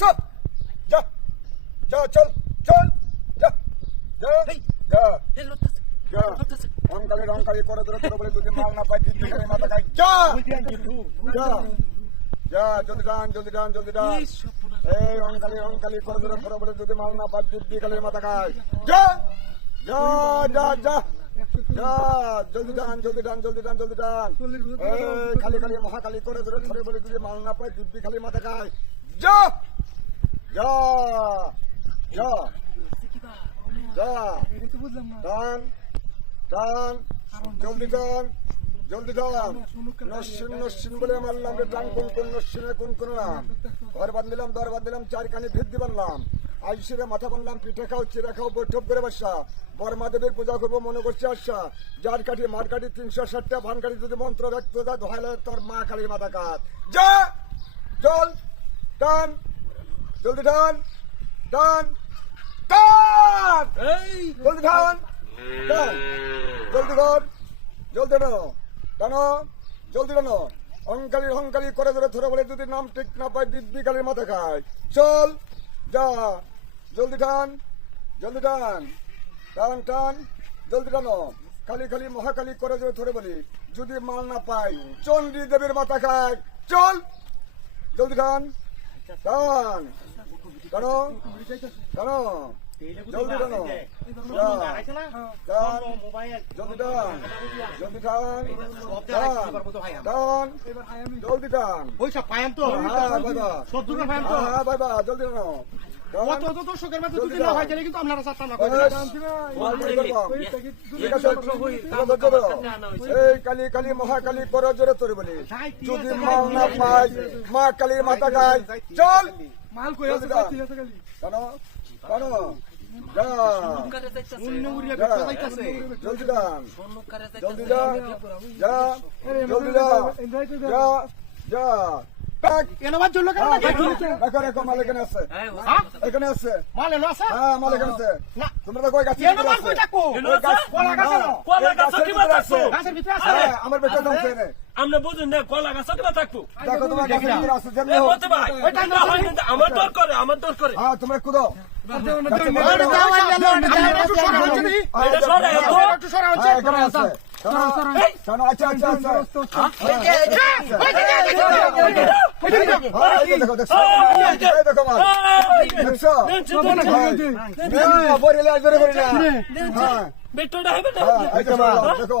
চল। যা। যা চল চল। যা। যা। যা। যা। করে ধরে ধরে বলে যদি মাল না পাই দিন মাথা খাই যা। যা। যা। জলদি ডান জলদি ডান জলদি ডান। এই অঙ্কালি অঙ্কালি করে ধরে ধরে বলে যদি মাল না পাই দিন মাথা খাই যা। যা যা যা। যা জলদি ডান জলদি ডান জলদি ডান জলদি ডান। খালি খালি মহাকালি করে ধরে ধরে বলে যদি মাল না পাই দিব্যি খালি মাথা খাই যা যা যা যা টান টান জলদি টান জলদি টান নস্যিন নস্যিন বলে মারলাম রে টান কোন কোন নস্যিনে কোন কোন না ঘর বাঁধলাম দর বাঁধলাম চার কানি ভিত্তি বানলাম আইসিরে মাথা বানলাম পিঠে খাও চিড়ে খাও বৈঠক করে বসা বর্মা দেবীর পূজা করব মনে করছে আশা যার কাঠি মার কাঠি তিনশো ষাটটা ভান কাঠি যদি মন্ত্র ব্যক্ত দেয় ধোয়ালে তোর মা কালীর মাথা কাট যা চল টান জলদি টান টান টান জলদি টান টান জলদি কর জলদি টানো টানো জলদি টানো অঙ্কালি অঙ্কালি করে ধরে ধরে বলে যদি নাম ঠিক না পাই দিব্যি কালীর মাথা খায়। চল যা। জলদি টান জলদি টান টান টান জলদি টানো খালি খালি মহাকালী করে ধরে ধরে বলি যদি মাল না পাই চন্ডী দেবীর মাথা খায়। চল জলদি টান টান টানো টানো জলদি টানো টান জলদি টান জলদি টান টান জলদি টান পয়সা পায়াম তো। হ্যাঁ বাবা সব টাকা পায়াম তো। হ্যাঁ বাবা জলদি টান। অত অত দর্শকের মাঝে না হয় গেলে কিন্তু আপনারা চাচ্ছেন না। এই কালী কালী মহাকালী করো জোরে তোরে বলি যদি মাল না পাই মা কালীর মাথা গায় চল মাল কই আছে জলদি কেন কেন যাইতাছে জলদি ডান জলদি ডান যা জলদি যা যা যা টাক এনবার জন্য কেন হ্যাঁ, দেখো, দেখো দেখো মাল এখানে আছে। হ্যাঁ এখানে আছে। মাল এলো আছে? হ্যাঁ মাল এখানে আছে। না। তোমরা তো কই গাছ এনো কই থাকব কলা গাছ কলা গাছ কি বাত আছে? গাছের ভিতরে আছে? হ্যাঁ আমার বেটা দামছে এনে আমরা বুঝুন না কলা গাছ কিবা থাকব? দেখো তোমার গাছের ভিতরে আছে যেমনি বলতে ভাই ওইটা আমার দর করে আমার দর করে। হ্যাঁ তোমরা কুদো এটা সরে এত সরা হচ্ছে। হ্যাঁ আচ্ছা আচ্ছা আচ্ছা হ্যাঁ, হ্যাঁ হ্যাঁ বেটোটা হবে হ্যাঁ দেখো